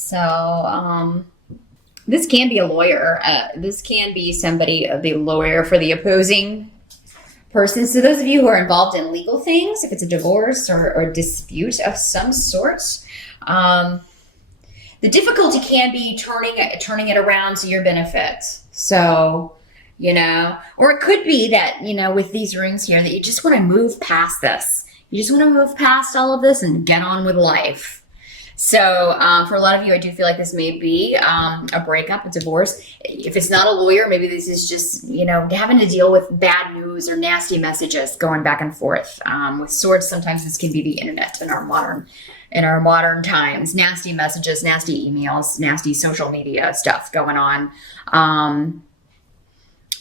So, this can be a lawyer. This can be somebody, the lawyer for the opposing person. So those of you who are involved in legal things, if it's a divorce or a dispute of some sort, the difficulty can be turning it around to your benefit. So, or it could be that, with these rings here, that you just want to move past this. You just want to move past all of this and get on with life. So for a lot of you, I do feel like this may be a breakup, a divorce. If it's not a lawyer, maybe this is just, having to deal with bad news or nasty messages going back and forth. With swords, sometimes this can be the internet in our modern times. Nasty messages, nasty emails, nasty social media stuff going on. And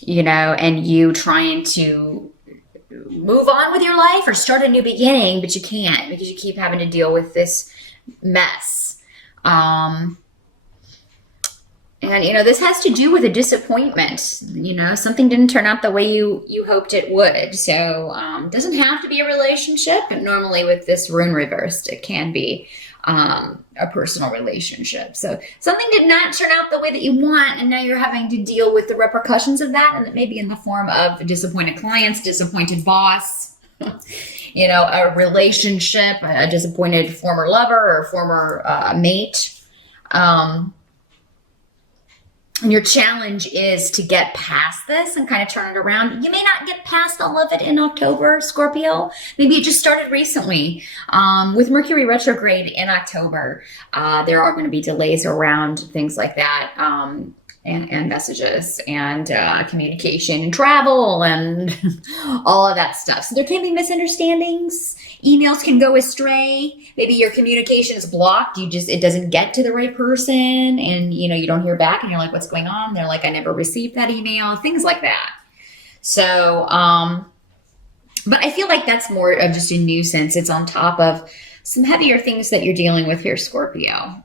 you trying to move on with your life or start a new beginning, but you can't because you keep having to deal with this mess. And this has to do with a disappointment. Something didn't turn out the way you hoped it would. So it doesn't have to be a relationship, but normally with this rune reversed, it can be a personal relationship. So something did not turn out the way that you want, and now you're having to deal with the repercussions of that, and it may be in the form of disappointed clients, disappointed boss, a relationship, a disappointed former lover or former mate. And your challenge is to get past this and kind of turn it around. You may not get past all of it in October, Scorpio. Maybe it just started recently. With Mercury retrograde in October, there are going to be delays around things like that. And messages and communication and travel and all of that stuff. So there can be misunderstandings. Emails can go astray. Maybe your communication is blocked. It doesn't get to the right person, and you don't hear back, and you're like, "What's going on?" They're like, "I never received that email." Things like that. So, but I feel like that's more of just a nuisance. It's on top of some heavier things that you're dealing with here, Scorpio.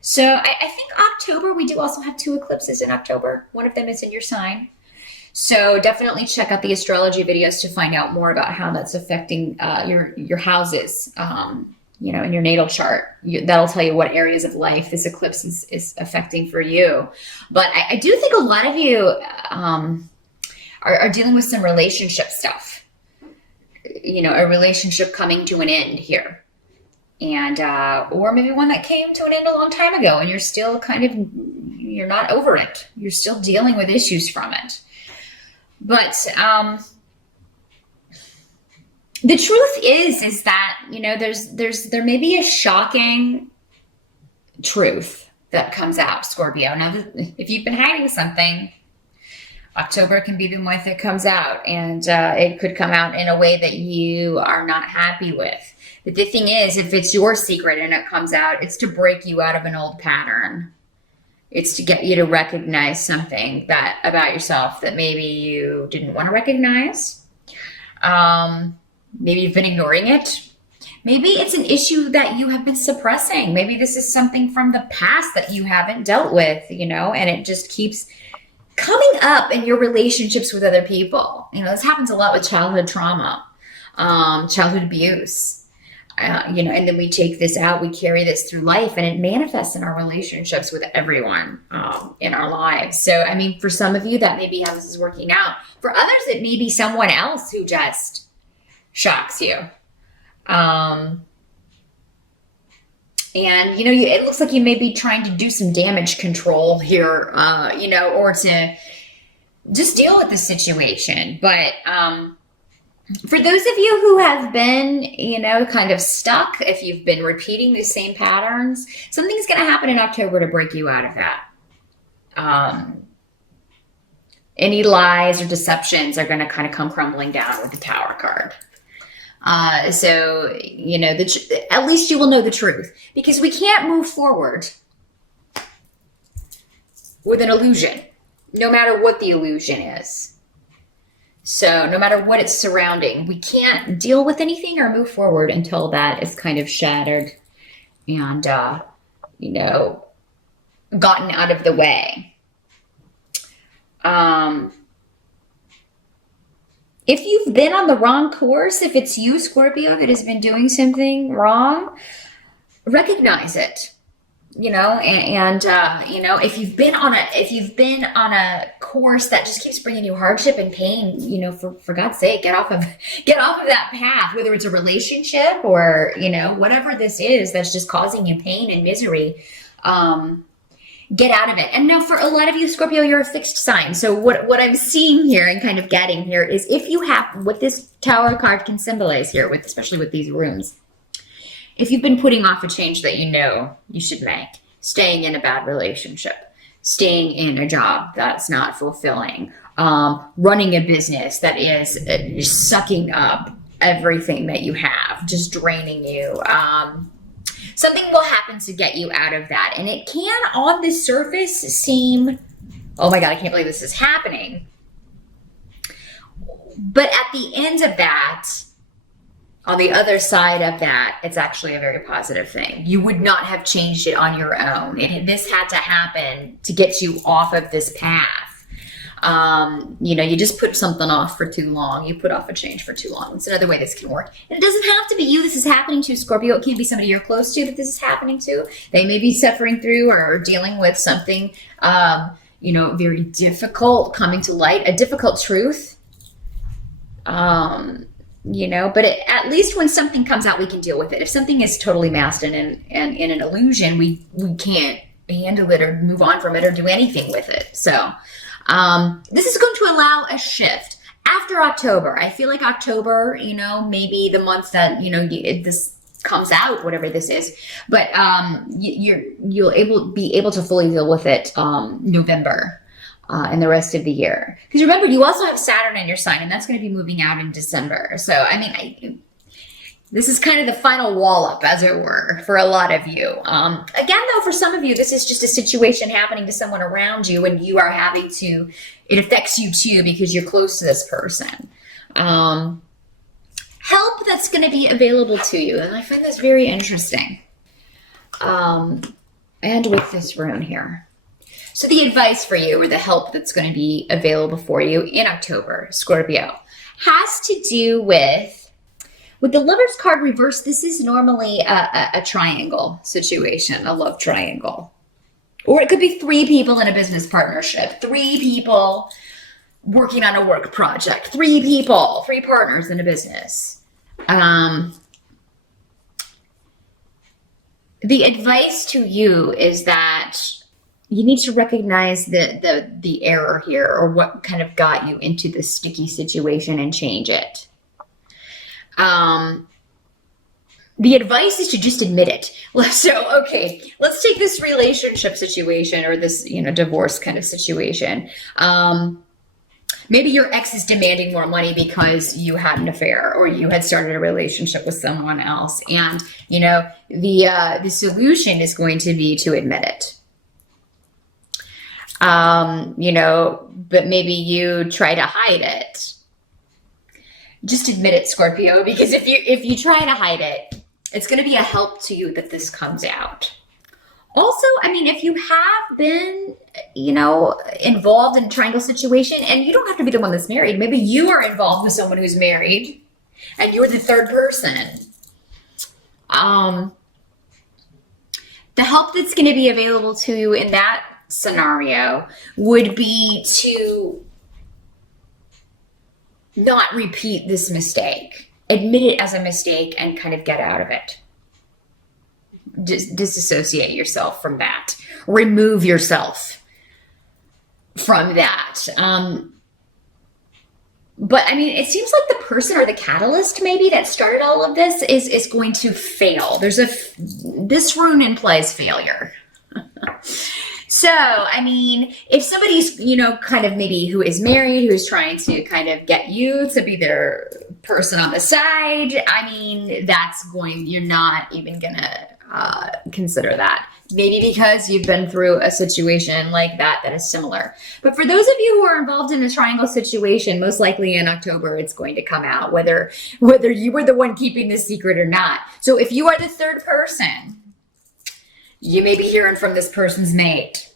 So I think October, we do also have 2 eclipses in October. One of them is in your sign. So definitely check out the astrology videos to find out more about how that's affecting your houses, in your natal chart. That'll tell you what areas of life this eclipse is affecting for you. But I do think a lot of you are dealing with some relationship stuff. A relationship coming to an end here. And or maybe one that came to an end a long time ago, and you're still you're not over it. You're still dealing with issues from it. But the truth is that there may be a shocking truth that comes out, Scorpio. Now, if you've been hiding something, October can be the month it comes out, and it could come out in a way that you are not happy with. But the thing is, if it's your secret and it comes out, it's to break you out of an old pattern. It's to get you to recognize something about yourself that maybe you didn't want to recognize. Maybe you've been ignoring it. Maybe it's an issue that you have been suppressing. Maybe this is something from the past that you haven't dealt with, and it just keeps coming up in your relationships with other people. This happens a lot with childhood trauma, childhood abuse. And then we take this out, we carry this through life, and it manifests in our relationships with everyone in our lives. So, for some of you, that may be how this is working out. For others, it may be someone else who just shocks you. And, it looks like you may be trying to do some damage control here, or to just deal with the situation. But, for those of you who have been, kind of stuck, if you've been repeating the same patterns, something's going to happen in October to break you out of that. Any lies or deceptions are going to kind of come crumbling down with the Tower card. So, at least you will know the truth, because we can't move forward with an illusion, no matter what the illusion is. So no matter what it's surrounding, we can't deal with anything or move forward until that is kind of shattered and, gotten out of the way. If you've been on the wrong course, if it's you, Scorpio, that has been doing something wrong, recognize it. if you've been on a course that just keeps bringing you hardship and pain, for God's sake, get off of that path, whether it's a relationship or, whatever this is that's just causing you pain and misery. Get out of it. And now for a lot of you, Scorpio, you're a fixed sign. So what I'm seeing here and kind of getting here is if you have what this Tower card can symbolize here, especially with these runes, if you've been putting off a change that you should make, staying in a bad relationship, staying in a job that's not fulfilling, running a business that is sucking up everything that you have, just draining you, something will happen to get you out of that. And it can, on the surface, seem, oh my God, I can't believe this is happening. But at the end of that, on the other side of that, it's actually a very positive thing. You would not have changed it on your own. This had to happen to get you off of this path. You just put something off for too long. You put off a change for too long. It's another way this can work. And it doesn't have to be you this is happening to, Scorpio. It can be somebody you're close to that this is happening to. They may be suffering through or dealing with something, very difficult coming to light, a difficult truth. But at least when something comes out, we can deal with it. If something is totally masked and in an illusion, we can't handle it or move on from it or do anything with it. So, this is going to allow a shift after October. I feel like October, maybe the month that, this comes out, whatever this is, but, you'll be able to fully deal with it, November, and the rest of the year. Because remember, you also have Saturn in your sign, and that's going to be moving out in December. So, this is kind of the final wall up, as it were, for a lot of you. Again, though, for some of you, this is just a situation happening to someone around you, and you are having to, it affects you too because you're close to this person. Help that's going to be available to you, and I find this very interesting. And with this rune here. So the advice for you, or the help that's going to be available for you in October, Scorpio, has to do with the Lover's card reversed. This is normally a triangle situation, a love triangle. Or it could be 3 people in a business partnership, 3 people working on a work project, 3 partners in a business. The advice to you is that you need to recognize the error here, or what kind of got you into this sticky situation, and change it. The advice is to just admit it. So, okay, let's take this relationship situation, or this, divorce kind of situation. Maybe your ex is demanding more money because you had an affair, or you had started a relationship with someone else. And, the solution is going to be to admit it. But maybe you try to hide it. Just admit it, Scorpio, because if you try to hide it, it's going to be a help to you that this comes out. Also, if you have been, involved in a triangle situation, and you don't have to be the one that's married. Maybe you are involved with someone who's married and you're the third person. The help that's going to be available to you in that scenario would be to not repeat this mistake. Admit it as a mistake and kind of get out of it. Disassociate yourself from that. Remove yourself from that. But it seems like the person or the catalyst maybe that started all of this is going to fail. This rune implies failure. So, if somebody's, kind of maybe who is married, who's trying to kind of get you to be their person on the side, you're not even gonna consider that. Maybe because you've been through a situation like that is similar. But for those of you who are involved in a triangle situation, most likely in October, it's going to come out, whether you were the one keeping the secret or not. So if you are the third person, you may be hearing from this person's mate.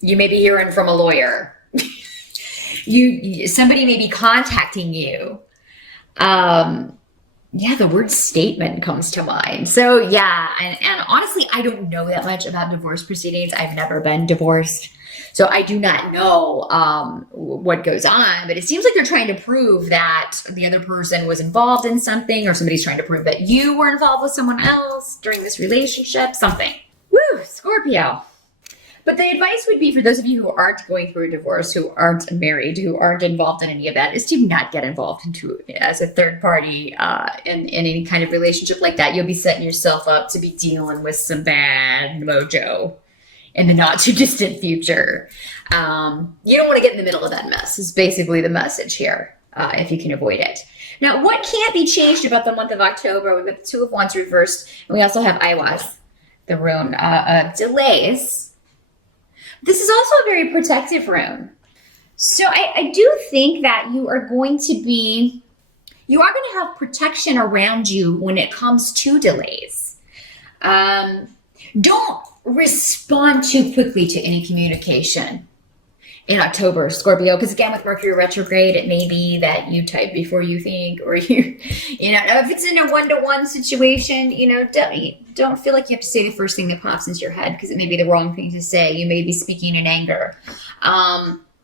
You may be hearing from a lawyer. Somebody may be contacting you. Yeah, the word statement comes to mind. So yeah, and honestly, I don't know that much about divorce proceedings. I've never been divorced. So I do not know what goes on, but it seems like they're trying to prove that the other person was involved in something, or somebody's trying to prove that you were involved with someone else during this relationship, something. Woo, Scorpio. But the advice would be for those of you who aren't going through a divorce, who aren't married, who aren't involved in any of that, is to not get involved into as a third party in any kind of relationship like that. You'll be setting yourself up to be dealing with some bad mojo in the not too distant future. You don't want to get in the middle of that mess, is basically the message here, if you can avoid it. Now, what can't be changed about the month of October? We've got the Two of Wands reversed, and we also have Iwas, the rune of delays. This is also a very protective rune. So I do think that you are going to have protection around you when it comes to delays. Don't respond too quickly to any communication in October, Scorpio, because again, with Mercury retrograde, it may be that you type before you think, or if it's in a one-to-one situation, don't feel like you have to say the first thing that pops into your head, because it may be the wrong thing to say. You may be speaking in anger.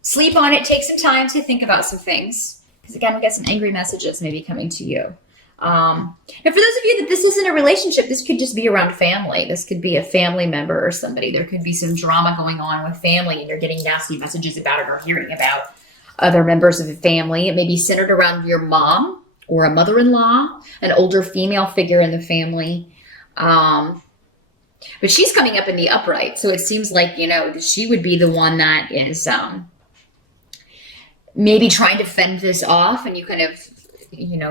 Sleep on it. Take some time to think about some things, because again, we got some angry messages maybe coming to you. And for those of you that this isn't a relationship, this could just be around family. This could be a family member or somebody. There could be some drama going on with family, and you're getting nasty messages about it, or hearing about other members of the family. It may be centered around your mom or a mother-in-law, an older female figure in the family. But she's coming up in the upright. So it seems like, she would be the one that is maybe trying to fend this off, and you kind of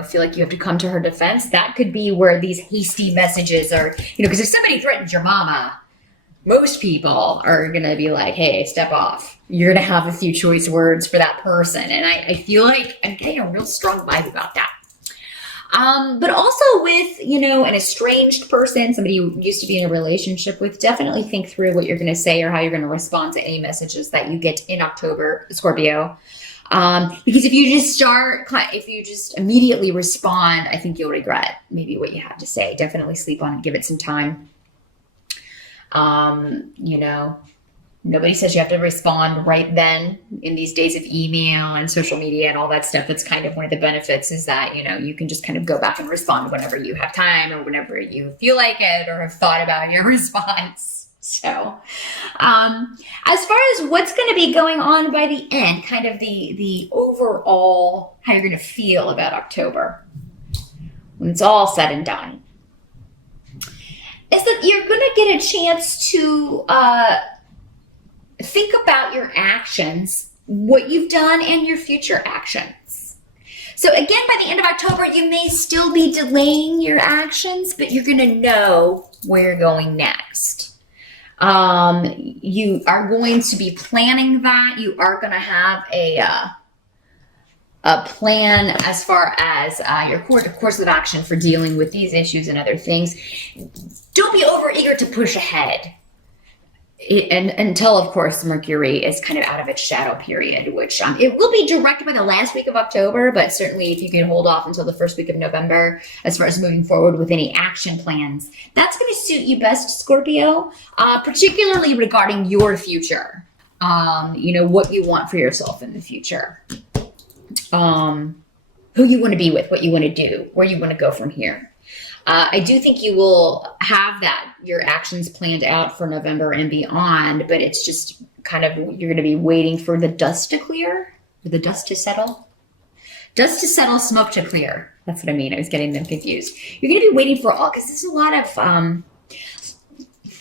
feel like you have to come to her defense. That could be where these hasty messages are, because if somebody threatens your mama, most people are going to be like, hey, step off. You're going to have a few choice words for that person. And I feel like I'm getting a real strong vibe about that. But also with, an estranged person, somebody you used to be in a relationship with, definitely think through what you're going to say or how you're going to respond to any messages that you get in October, Scorpio. Because if you just immediately respond, I think you'll regret maybe what you have to say. Definitely sleep on it, give it some time. Nobody says you have to respond right then in these days of email and social media and all that stuff. That's kind of one of the benefits, is that, you can just kind of go back and respond whenever you have time, or whenever you feel like it, or have thought about your response. So, as far as what's going to be going on by the end, kind of the overall, how you're going to feel about October when it's all said and done, is that you're going to get a chance to think about your actions, what you've done, and your future actions. So again, by the end of October, you may still be delaying your actions, but you're going to know where you're going next. You are going to be planning that. You are going to have a plan as far as your course of action for dealing with these issues and other things. Don't be overeager to push ahead. Until, of course, Mercury is kind of out of its shadow period, which it will be directed by the last week of October, but certainly if you can hold off until the first week of November, as far as moving forward with any action plans, that's going to suit you best, Scorpio, particularly regarding your future, what you want for yourself in the future, who you want to be with, what you want to do, where you want to go from here. I do think you will have your actions planned out for November and beyond, but it's just kind of, you're going to be waiting for the dust to clear, or the dust to settle. Dust to settle, smoke to clear. That's what I mean. I was getting them confused. You're going to be waiting for because there's a lot of, I'm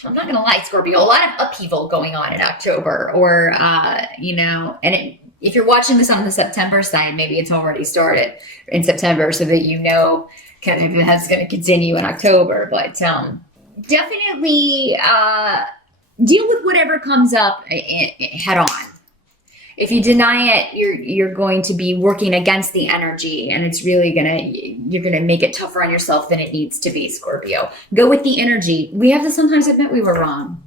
not going to lie, Scorpio, a lot of upheaval going on in October, or, and if you're watching this on the September side, maybe it's already started in September, so that kind of that's going to continue in October. But definitely deal with whatever comes up head on. If you deny it, you're going to be working against the energy, and it's really you're gonna make it tougher on yourself than it needs to be, Scorpio. Go with the energy. We have to sometimes admit we were wrong.